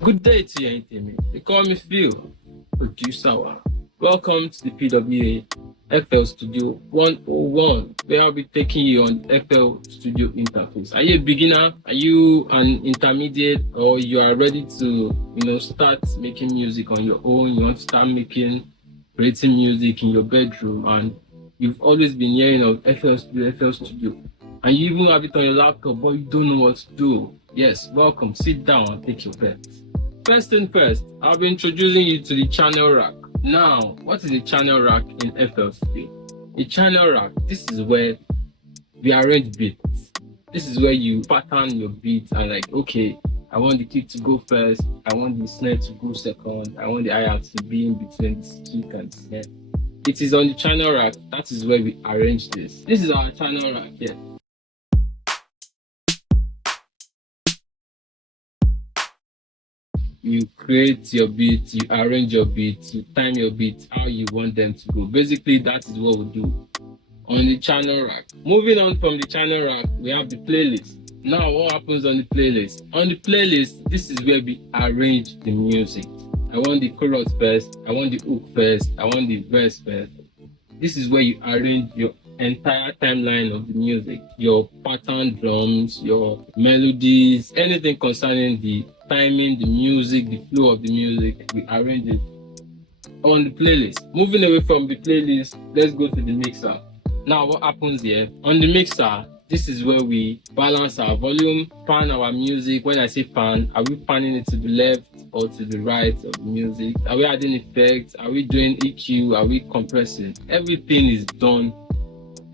Good day to you, Timmy. They call me Phyl, producer one. Welcome to the PWA FL Studio 101, where I'll be taking you on FL Studio interface. Are you a beginner? Are you an intermediate? Or you are ready to, start making music on your own? You want to start creating music in your bedroom, and you've always been hearing of FL Studio, and you even have it on your laptop, but you don't know what to do. Yes, welcome. Sit down and take your bet. First thing first, I'll be introducing you to the channel rack. Now, what is a channel rack in FL Studio? A channel rack, this is where we arrange beats. This is where you pattern your beats and okay, I want the kick to go first, I want the snare to go second, I want the hi-hat to be in between the kick and the snare. It is on the channel rack, that is where we arrange this. This is our channel rack here. You create your beats, you arrange your beats, you time your beats how you want them to go. Basically, that is what we do on the channel rack. Moving on from the channel rack, we have the playlist. Now, what happens on the playlist? On the playlist, this is where we arrange the music. I want the chorus first, I want the hook first, I want the verse first. This is where you arrange your entire timeline of the music, your pattern drums, your melodies, anything concerning the timing, the music, the flow of the music, we arrange it on the playlist. Moving away from the playlist, let's go to the mixer. Now, what happens here? On the mixer, this is where we balance our volume, pan our music. When I say pan, are we panning it to the left or to the right of the music? Are we adding effects? Are we doing EQ? Are we compressing? Everything is done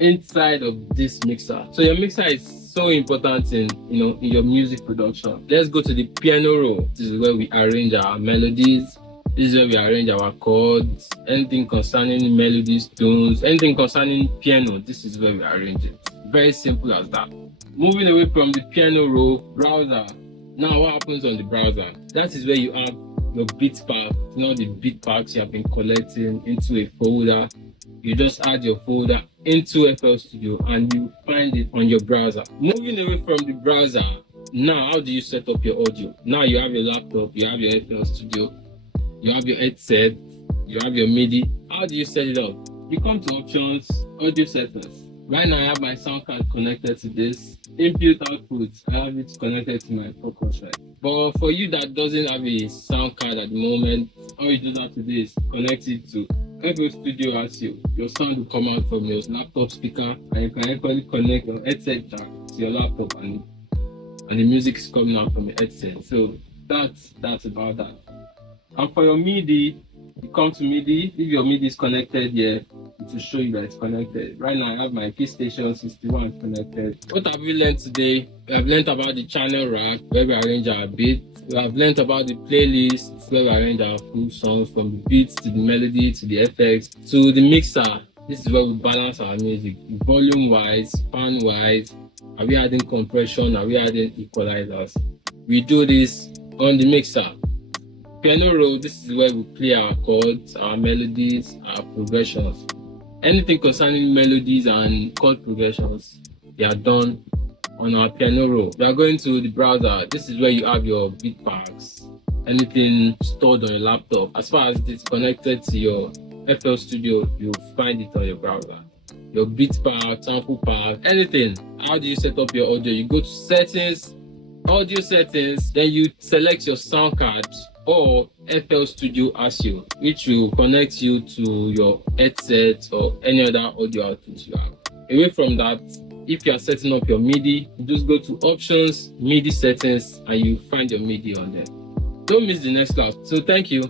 inside of this mixer. So your mixer is so important in your music production. Let's go to the piano roll. This is where we arrange our melodies. This is where we arrange our chords, anything concerning melodies, tones, anything concerning piano. This is where we arrange it. Very simple as that. Moving away from the piano roll, browser. Now, what happens on the browser? That is where you have your beat pack, the beat packs you have been collecting into a folder. You just add your folder into FL Studio and you find it on your browser. Moving away from the browser, now how do you set up your audio? Now you have your laptop, you have your FL Studio, you have your headset, you have your MIDI. How do you set it up? You come to options, audio settings. Right now I have my sound card connected to this. Input output, I have it connected to my focus right. But for you that doesn't have a sound card at the moment, all you just have to do is connect it to FL Studio as your sound will come out from your laptop speaker, and you can actually connect your headset jack to your laptop, and the music is coming out from the headset. So that's about that. And for your MIDI, you come to MIDI. If your MIDI is connected here, it will show you that it's connected. Right now I have my key station 61 connected. What have we learned today? We have learned about the channel rack where we arrange our beats. We have learned about the playlist where we arrange our full songs, from the beats to the melody to the effects to the mixer. This is where we balance our music, volume wise, pan wise. Are we adding compression? Are we adding equalizers? We do this on the mixer. Piano roll, this is where we play our chords, our melodies, our progressions. Anything concerning melodies and chord progressions, they are done on our piano roll. We are going to the browser. This is where you have your beat packs, anything stored on your laptop. As far as it's connected to your FL Studio, you'll find it on your browser. Your beat pack, sample pack, anything. How do you set up your audio? You go to settings, audio settings, then you select your sound card or FL Studio ASIO, which will connect you to your headset or any other audio output you have. Away from that, if you are setting up your MIDI, you just go to options, MIDI settings, and you find your MIDI on there. Don't miss the next class. So thank you.